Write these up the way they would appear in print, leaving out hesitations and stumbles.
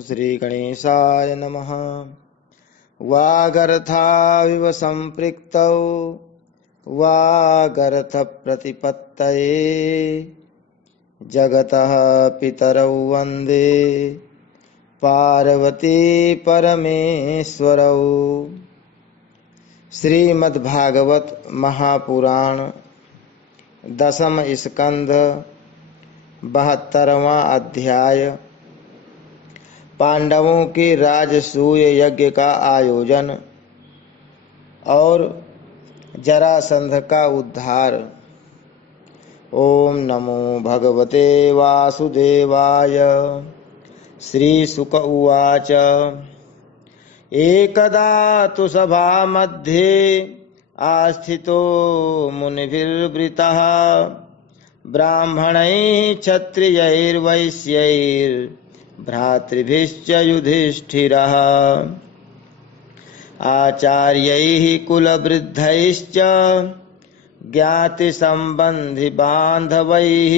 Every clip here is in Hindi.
श्रीगणेशाय नमः। वागर्थाविव सम्पृक्तौ वागर्थप्रतिपत्तये जगतः पितरौ वन्दे पार्वती परमेश्वरौ। श्रीमद्भागवत महापुराण दशम स्कंध 72वां अध्याय। पांडवों के राजसूय यज्ञ का आयोजन और जरासंध का उद्धार। ओम नमो भगवते वासुदेवाय। श्रीशुक उवाच। एकदा तु सभा मध्ये आस्थितो मुनिभिर्वृतः ब्राह्मणैः क्षत्रियैर्वैश्यैर्भ्रातृभिश्च युधिष्ठिरः आचार्यैः कुलवृद्धैश्च ज्ञातिसम्बन्धिबान्धवैः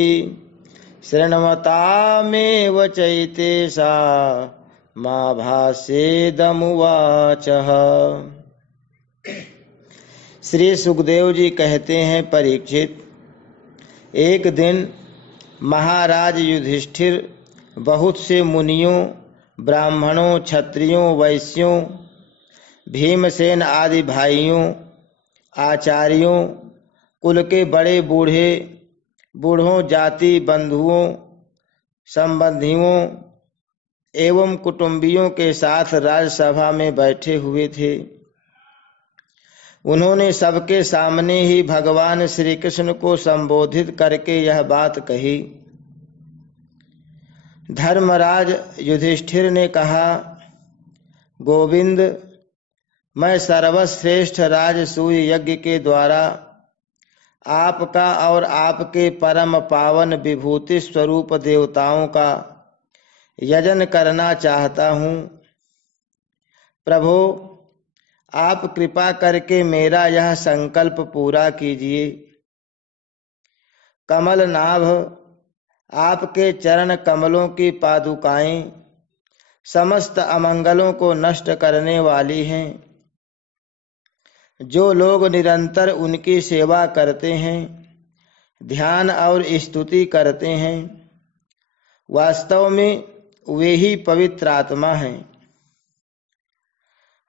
शृण्वतामेव चैतेषा मा भाष्येदमुवाचः। श्री सुखदेव जी कहते हैं, परीक्षित, एक दिन महाराज युधिष्ठिर बहुत से मुनियों, ब्राह्मणों, क्षत्रियों, वैश्यों, भीमसेन आदि भाइयों, आचार्यों, कुल के बड़े बूढ़ों, जाति बंधुओं, संबंधियों एवं कुटुंबियों के साथ राजसभा में बैठे हुए थे। उन्होंने सबके सामने ही भगवान श्री कृष्ण को संबोधित करके यह बात कही। धर्मराज युधिष्ठिर ने कहा, गोविंद, मैं सर्वश्रेष्ठ राजसूय यज्ञ के द्वारा आपका और आपके परम पावन विभूति स्वरूप देवताओं का यजन करना चाहता हूँ। प्रभो, आप कृपा करके मेरा यह संकल्प पूरा कीजिए। कमल नाभ, आपके चरण कमलों की पादुकाएं समस्त अमंगलों को नष्ट करने वाली हैं। जो लोग निरंतर उनकी सेवा करते हैं, ध्यान और स्तुति करते हैं, वास्तव में वे ही पवित्र आत्मा हैं।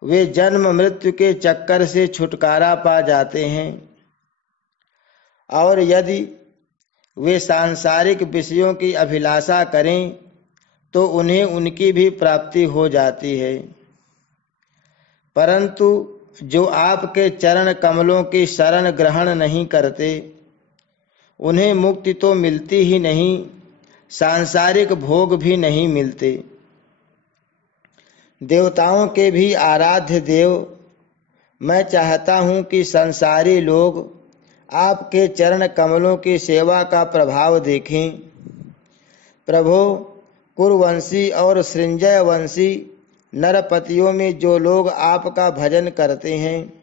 वे जन्म मृत्यु के चक्कर से छुटकारा पा जाते हैं और यदि वे सांसारिक विषयों की अभिलाषा करें तो उन्हें उनकी भी प्राप्ति हो जाती है। परंतु जो आपके चरण कमलों की शरण ग्रहण नहीं करते, उन्हें मुक्ति तो मिलती ही नहीं, सांसारिक भोग भी नहीं मिलते। देवताओं के भी आराध्य देव, मैं चाहता हूँ कि संसारी लोग आपके चरण कमलों की सेवा का प्रभाव देखें। प्रभो, कुरुवंशी और सृंजय वंशी नरपतियों में जो लोग आपका भजन करते हैं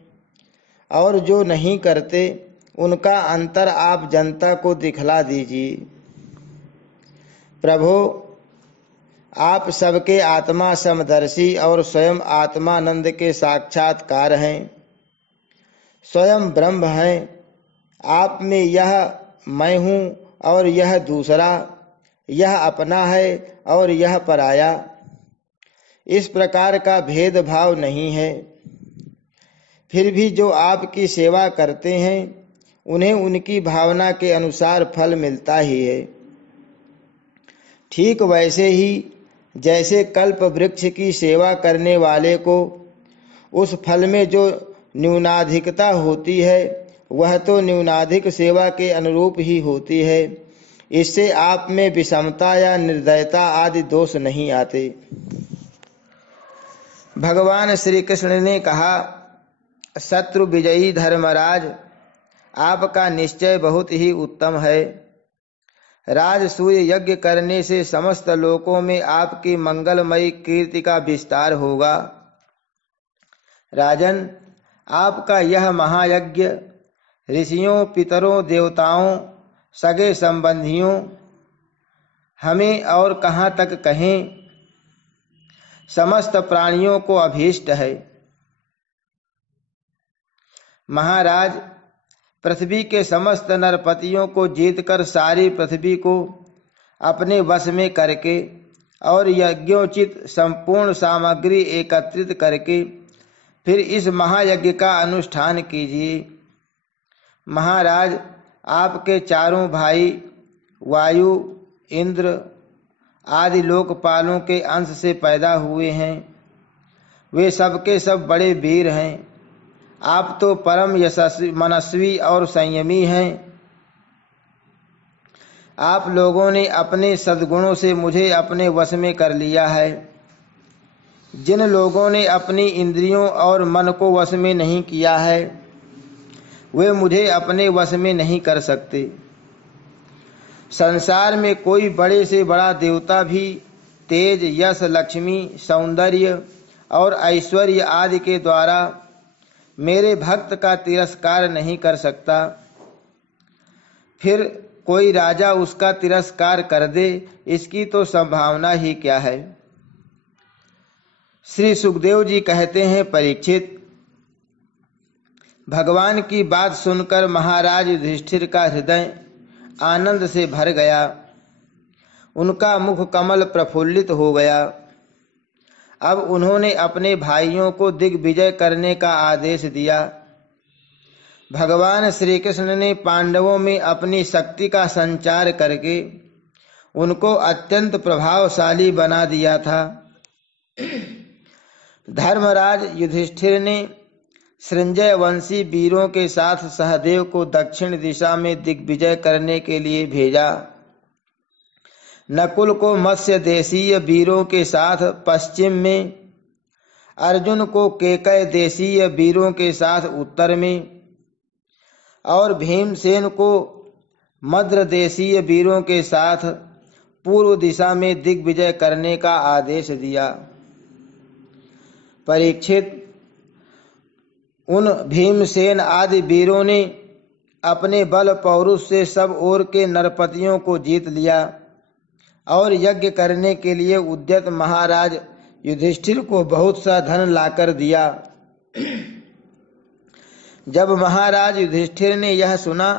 और जो नहीं करते, उनका अंतर आप जनता को दिखला दीजिए। प्रभो, आप सबके आत्मा समदर्शी और स्वयं आत्मानंद के साक्षात्कार हैं, स्वयं ब्रह्म हैं। आप में यह मैं हूँ और यह दूसरा, यह अपना है और यह पराया, इस प्रकार का भेदभाव नहीं है। फिर भी जो आपकी सेवा करते हैं, उन्हें उनकी भावना के अनुसार फल मिलता ही है। ठीक वैसे ही जैसे कल्प वृक्ष की सेवा करने वाले को उस फल में जो न्यूनाधिकता होती है, वह तो न्यूनाधिक सेवा के अनुरूप ही होती है। इससे आप में विषमता या निर्दयता आदि दोष नहीं आते। भगवान श्री कृष्ण ने कहा, शत्रु विजयी धर्मराज, आपका निश्चय बहुत ही उत्तम है। राजसूय यज्ञ करने से समस्त लोकों में आपकी मंगलमयी कीर्ति का विस्तार होगा। राजन, आपका यह महायज्ञ ऋषियों, पितरों, देवताओं, सगे संबंधियों, हमें और कहाँ तक कहें, समस्त प्राणियों को अभीष्ट है। महाराज, पृथ्वी के समस्त नरपतियों को जीतकर सारी पृथ्वी को अपने वश में करके और यज्ञोचित संपूर्ण सामग्री एकत्रित करके फिर इस महायज्ञ का अनुष्ठान कीजिए। महाराज, आपके चारों भाई वायु, इंद्र आदि लोकपालों के अंश से पैदा हुए हैं। वे सबके सब बड़े वीर हैं। आप तो परम यशस्वी, मनस्वी और संयमी हैं। आप लोगों ने अपने सद्गुणों से मुझे अपने वश में कर लिया है। जिन लोगों ने अपनी इंद्रियों और मन को वश में नहीं किया है, वे मुझे अपने वश में नहीं कर सकते। संसार में कोई बड़े से बड़ा देवता भी तेज, यश, लक्ष्मी, सौंदर्य और ऐश्वर्य आदि के द्वारा मेरे भक्त का तिरस्कार नहीं कर सकता। फिर कोई राजा उसका तिरस्कार कर दे, इसकी तो संभावना ही क्या है। श्री सुखदेव जी कहते हैं, परीक्षित, भगवान की बात सुनकर महाराज युधिष्ठिर का हृदय आनंद से भर गया। उनका मुख कमल प्रफुल्लित हो गया। अब उन्होंने अपने भाइयों को दिग्विजय करने का आदेश दिया। भगवान श्री कृष्ण ने पांडवों में अपनी शक्ति का संचार करके उनको अत्यंत प्रभावशाली बना दिया था। धर्मराज युधिष्ठिर ने सृंजय वंशी वीरों के साथ सहदेव को दक्षिण दिशा में दिग्विजय करने के लिए भेजा। नकुल को मत्स्य देशीय वीरों के साथ पश्चिम में, अर्जुन को केकय देशीय वीरों के साथ उत्तर में और भीमसेन को मद्र देशीय वीरों के साथ पूर्व दिशा में दिग्विजय करने का आदेश दिया। परीक्षित, उन भीमसेन आदि वीरों ने अपने बल पौरुष से सब ओर के नरपतियों को जीत लिया और यज्ञ करने के लिए उद्यत महाराज युधिष्ठिर को बहुत सा धन लाकर दिया। जब महाराज युधिष्ठिर ने यह सुना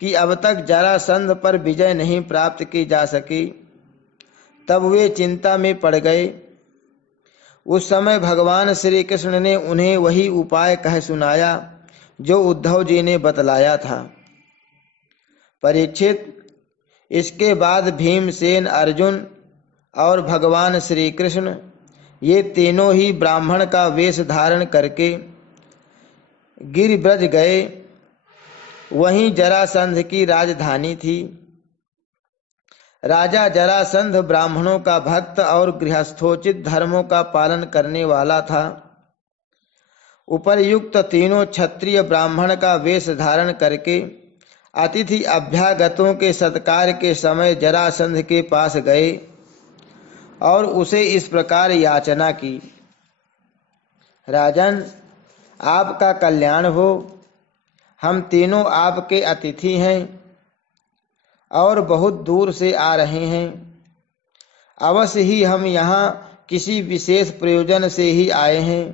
कि अब तक जरासंध पर विजय नहीं प्राप्त की जा सकी, तब वे चिंता में पड़ गए। उस समय भगवान श्री कृष्ण ने उन्हें वही उपाय कह सुनाया जो उद्धव जी ने बतलाया था। परीक्षित, इसके बाद भीमसेन, अर्जुन और भगवान श्री कृष्ण ये तीनों ही ब्राह्मण का वेश धारण करके गिरिब्रज गए। वहीं जरासंध की राजधानी थी। राजा जरासंध ब्राह्मणों का भक्त और गृहस्थोचित धर्मों का पालन करने वाला था। उपर्युक्त तीनों क्षत्रिय ब्राह्मण का वेश धारण करके अतिथि अभ्यागतों के सत्कार के समय जरासंध के पास गए और उसे इस प्रकार याचना की, राजन, आपका कल्याण हो। हम तीनों आपके अतिथि हैं और बहुत दूर से आ रहे हैं। अवश्य ही हम यहाँ किसी विशेष प्रयोजन से ही आए हैं।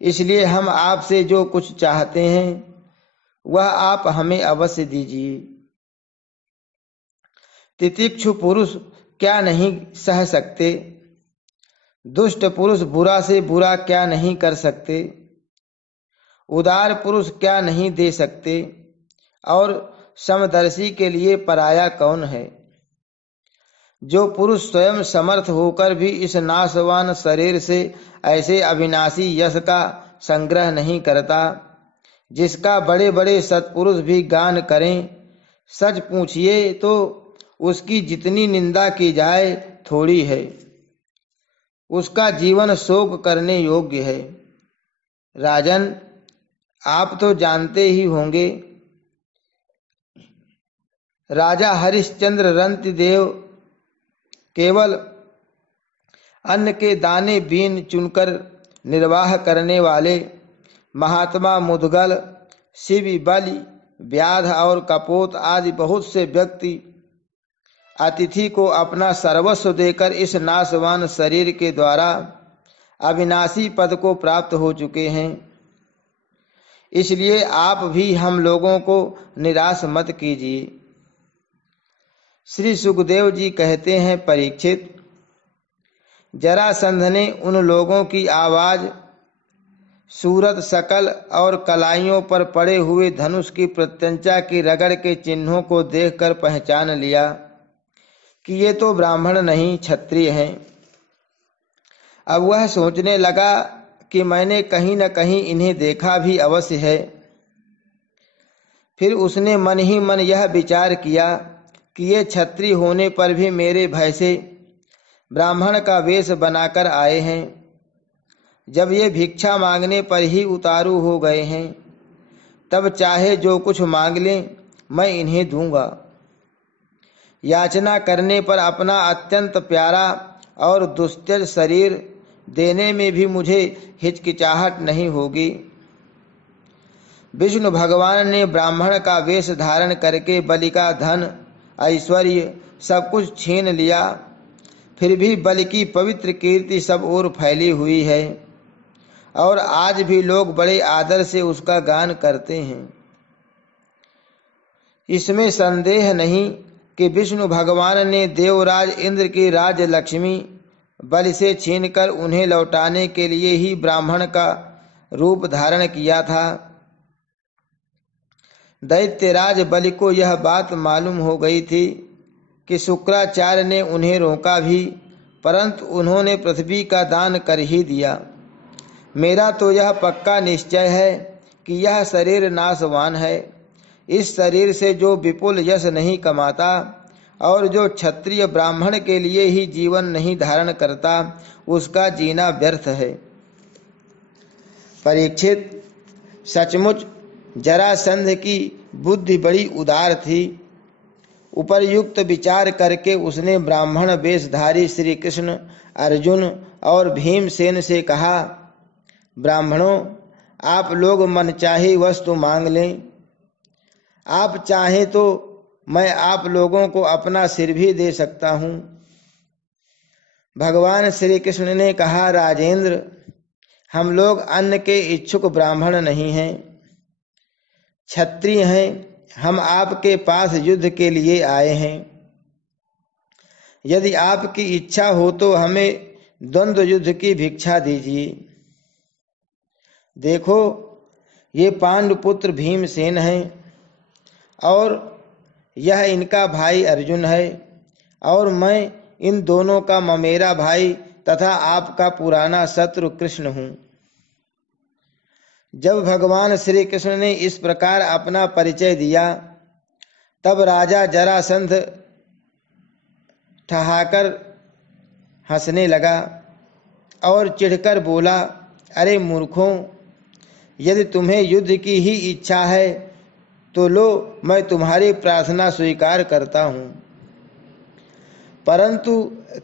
इसलिए हम आपसे जो कुछ चाहते हैं वह आप हमें अवश्य दीजिए। तितिक्षु पुरुष क्या नहीं सह सकते? दुष्ट पुरुष बुरा से बुरा क्या नहीं कर सकते? उदार पुरुष क्या नहीं दे सकते? और समदर्शी के लिए पराया कौन है? जो पुरुष स्वयं समर्थ होकर भी इस नाशवान शरीर से ऐसे अविनाशी यश का संग्रह नहीं करता, जिसका बड़े बड़े सत्पुरुष भी गान करें, सच पूछिए तो उसकी जितनी निंदा की जाए थोड़ी है। उसका जीवन शोक करने योग्य है। राजन, आप तो जानते ही होंगे, राजा हरिश्चंद्र रंतिदेव केवल अन्न के दाने बीन चुनकर निर्वाह करने वाले महात्मा मुदगल, शिव, बलि, व्याध और कपोत आदि बहुत से व्यक्ति अतिथि को अपना सर्वस्व देकर इस नाशवान शरीर के द्वारा अविनाशी पद को प्राप्त हो चुके हैं। इसलिए आप भी हम लोगों को निराश मत कीजिए। श्री सुखदेव जी कहते हैं, परीक्षित, जरासंध ने उन लोगों की आवाज, सूरत, शकल और कलाइयों पर पड़े हुए धनुष की प्रत्यंचा की रगड़ के चिन्हों को देखकर पहचान लिया कि ये तो ब्राह्मण नहीं, क्षत्रिय हैं। अब वह सोचने लगा कि मैंने कहीं न कहीं इन्हें देखा भी अवश्य है। फिर उसने मन ही मन यह विचार किया कि ये क्षत्रिय होने पर भी मेरे भय से ब्राह्मण का वेश बनाकर आए हैं। जब ये भिक्षा मांगने पर ही उतारू हो गए हैं, तब चाहे जो कुछ मांग लें, मैं इन्हें दूंगा। याचना करने पर अपना अत्यंत प्यारा और दुस्त्यज शरीर देने में भी मुझे हिचकिचाहट नहीं होगी। विष्णु भगवान ने ब्राह्मण का वेश धारण करके बलि का धन, ऐश्वर्य सब कुछ छीन लिया, फिर भी बलि की पवित्र कीर्ति सब ओर फैली हुई है और आज भी लोग बड़े आदर से उसका गान करते हैं। इसमें संदेह नहीं कि विष्णु भगवान ने देवराज इंद्र की राज लक्ष्मी बलि से छीनकर उन्हें लौटाने के लिए ही ब्राह्मण का रूप धारण किया था। दैत्यराज बलि को यह बात मालूम हो गई थी कि शुक्राचार्य ने उन्हें रोका भी, परंतु उन्होंने पृथ्वी का दान कर ही दिया। मेरा तो यह पक्का निश्चय है कि यह शरीर नाशवान है। इस शरीर से जो विपुल यश नहीं कमाता और जो क्षत्रिय ब्राह्मण के लिए ही जीवन नहीं धारण करता, उसका जीना व्यर्थ है। परीक्षित, सचमुच जरासंध की बुद्धि बड़ी उदार थी। उपर्युक्त विचार करके उसने ब्राह्मण वेशधारी श्री कृष्ण, अर्जुन और भीमसेन से कहा, ब्राह्मणों, आप लोग मनचाही वस्तु मांग लें। आप चाहें तो मैं आप लोगों को अपना सिर भी दे सकता हूं। भगवान श्री कृष्ण ने कहा, राजेंद्र, हम लोग अन्न के इच्छुक ब्राह्मण नहीं हैं, क्षत्रिय हैं। हम आपके पास युद्ध के लिए आए हैं। यदि आपकी इच्छा हो तो हमें द्वंद्व युद्ध की भिक्षा दीजिए। देखो, ये पांडुपुत्र भीमसेन हैं और यह इनका भाई अर्जुन है और मैं इन दोनों का ममेरा भाई तथा आपका पुराना शत्रु कृष्ण हूं। जब भगवान श्री कृष्ण ने इस प्रकार अपना परिचय दिया, तब राजा जरासंध ठहाकर हंसने लगा और चिढ़कर बोला, अरे मूर्खों, यदि तुम्हें युद्ध की ही इच्छा है तो लो, मैं तुम्हारी प्रार्थना स्वीकार करता हूं। परंतु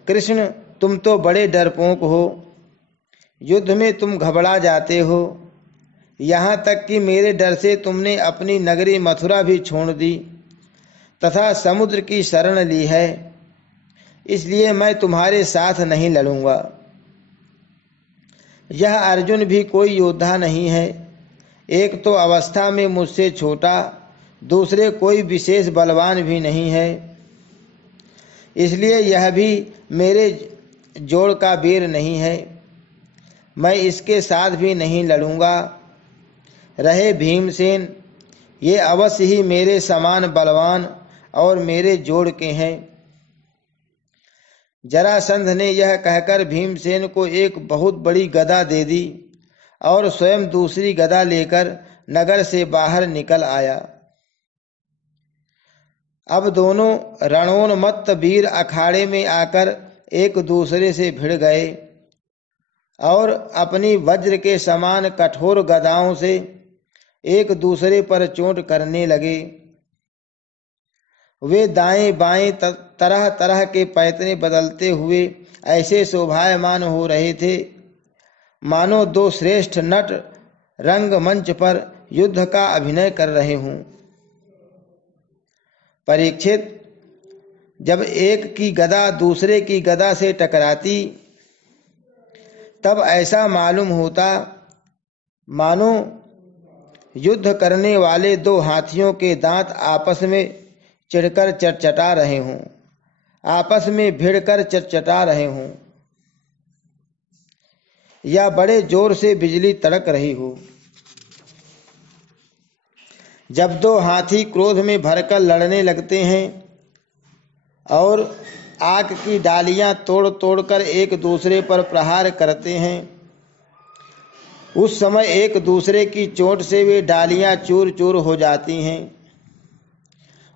कृष्ण, तुम तो बड़े डरपोक हो। युद्ध में तुम घबरा जाते हो। यहाँ तक कि मेरे डर से तुमने अपनी नगरी मथुरा भी छोड़ दी तथा समुद्र की शरण ली है। इसलिए मैं तुम्हारे साथ नहीं लड़ूंगा। यह अर्जुन भी कोई योद्धा नहीं है। एक तो अवस्था में मुझसे छोटा, दूसरे कोई विशेष बलवान भी नहीं है। इसलिए यह भी मेरे जोड़ का वीर नहीं है। मैं इसके साथ भी नहीं लड़ूंगा। रहे भीमसेन, ये अवश्य ही मेरे समान बलवान और मेरे जोड़ के हैं। जरासंध ने यह कहकर भीमसेन को एक बहुत बड़ी गदा दे दी और स्वयं दूसरी गदा लेकर नगर से बाहर निकल आया। अब दोनों रणोन्मत्त वीर अखाड़े में आकर एक दूसरे से भिड़ गए और अपनी वज्र के समान कठोर गदाओं से एक दूसरे पर चोट करने लगे। वे दाएं बाएं तरह तरह के पैतरे बदलते हुए ऐसे शोभायमान हो रहे थे मानो दो श्रेष्ठ नट रंगमंच पर युद्ध का अभिनय कर रहे हों। परीक्षित, जब एक की गदा दूसरे की गदा से टकराती तब ऐसा मालूम होता मानो युद्ध करने वाले दो हाथियों के दांत आपस में चिढ़कर चटचटा रहे हों, आपस में भिड़कर चटचटा रहे हों, या बड़े जोर से बिजली तड़क रही हो। जब दो हाथी क्रोध में भरकर लड़ने लगते हैं और आग की डालियां तोड़ तोड़कर एक दूसरे पर प्रहार करते हैं, उस समय एक दूसरे की चोट से वे डालियां चूर चूर हो जाती हैं।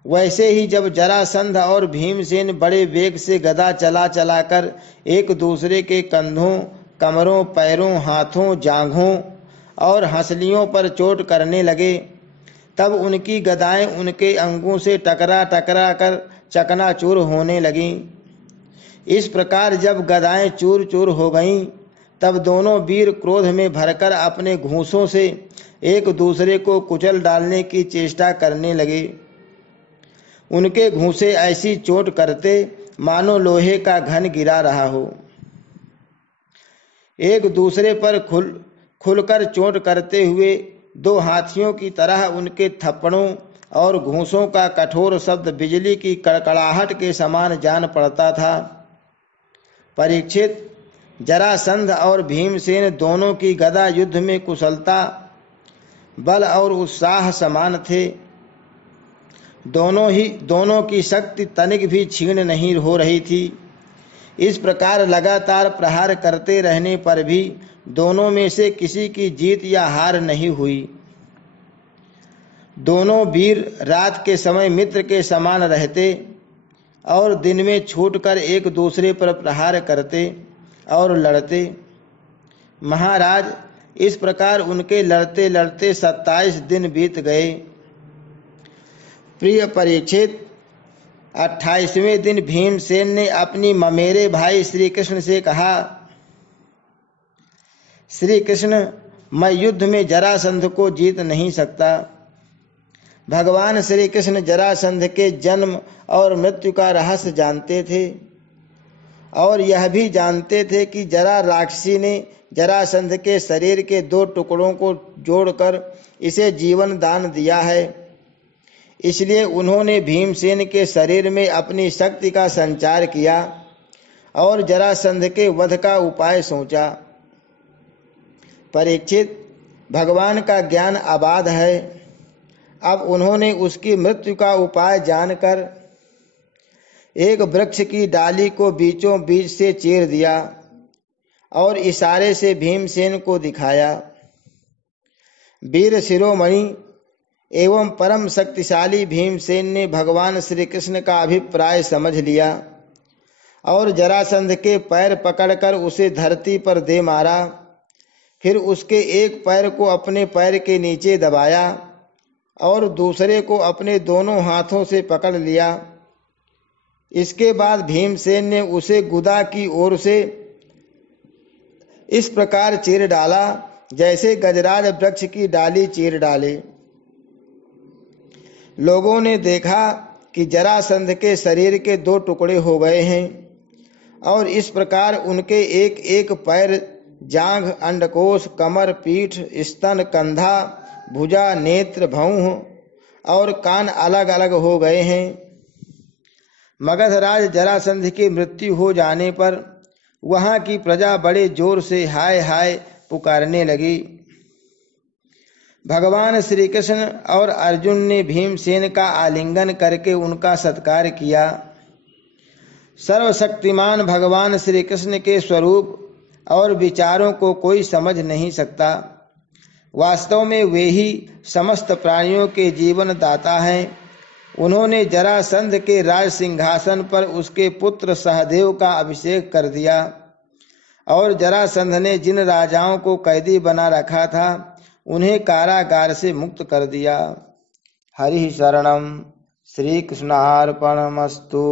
वैसे ही जब जरासंध और भीमसेन बड़े वेग से गदा चला चलाकर एक दूसरे के कंधों, कमरों, पैरों, हाथों, जांघों और हंसलियों पर चोट करने लगे, तब उनकी गदाएं उनके अंगों से टकरा टकरा कर चकनाचूर होने लगीं। इस प्रकार जब गदाएं चूर चूर हो गईं, तब दोनों वीर क्रोध में भरकर अपने घूंसों से एक दूसरे को कुचल डालने की चेष्टा करने लगे। उनके घूंसे ऐसी चोट करते मानो लोहे का घन गिरा रहा हो। एक दूसरे पर खुलकर चोट करते हुए दो हाथियों की तरह उनके थप्पड़ों और घूंसों का कठोर शब्द बिजली की कड़कड़ाहट के समान जान पड़ता था। परीक्षित, जरासंध और भीमसेन दोनों की गदा युद्ध में कुशलता, बल और उत्साह समान थे। दोनों की शक्ति तनिक भी क्षीण नहीं हो रही थी। इस प्रकार लगातार प्रहार करते रहने पर भी दोनों में से किसी की जीत या हार नहीं हुई। दोनों वीर रात के समय मित्र के समान रहते और दिन में छूटकर एक दूसरे पर प्रहार करते और लड़ते। महाराज, इस प्रकार उनके लड़ते लड़ते 27 दिन बीत गए। प्रिय परीक्षित, 28वें दिन भीमसेन ने अपनी ममेरे भाई श्री कृष्ण से कहा, श्री कृष्ण, मैं युद्ध में जरासंध को जीत नहीं सकता। भगवान श्री कृष्ण जरासंध के जन्म और मृत्यु का रहस्य जानते थे और यह भी जानते थे कि जरा राक्षसी ने जरासंध के शरीर के 2 टुकड़ों को जोड़कर इसे जीवन दान दिया है। इसलिए उन्होंने भीमसेन के शरीर में अपनी शक्ति का संचार किया और जरासंध के वध का उपाय सोचा। परीक्षित, भगवान का ज्ञान अबाध है। अब उन्होंने उसकी मृत्यु का उपाय जानकर एक वृक्ष की डाली को बीचों बीच से चीर दिया और इशारे से भीमसेन को दिखाया। वीर शिरोमणि एवं परम शक्तिशाली भीमसेन ने भगवान श्री कृष्ण का अभिप्राय समझ लिया और जरासंध के पैर पकड़कर उसे धरती पर दे मारा। फिर उसके एक पैर को अपने पैर के नीचे दबाया और दूसरे को अपने दोनों हाथों से पकड़ लिया। इसके बाद भीमसेन ने उसे गुदा की ओर से इस प्रकार चीर डाला जैसे गजराज वृक्ष की डाली चीर डाले। लोगों ने देखा कि जरासंध के शरीर के 2 टुकड़े हो गए हैं और इस प्रकार उनके एक एक पैर, जांघ, अंडकोश, कमर, पीठ, स्तन, कंधा, भुजा, नेत्र, भौं और कान अलग अलग हो गए हैं। मगधराज जरासंध की मृत्यु हो जाने पर वहां की प्रजा बड़े जोर से हाय हाय पुकारने लगी। भगवान श्री कृष्ण और अर्जुन ने भीमसेन का आलिंगन करके उनका सत्कार किया। सर्वशक्तिमान भगवान श्री कृष्ण के स्वरूप और विचारों को कोई समझ नहीं सकता। वास्तव में वे ही समस्त प्राणियों के जीवन दाता हैं। उन्होंने जरासंध के राज सिंहासन पर उसके पुत्र सहदेव का अभिषेक कर दिया और जरासंध ने जिन राजाओं को कैदी बना रखा था उन्हें कारागार से मुक्त कर दिया। हरि शरणम। श्री कृष्णार्पणमस्तु।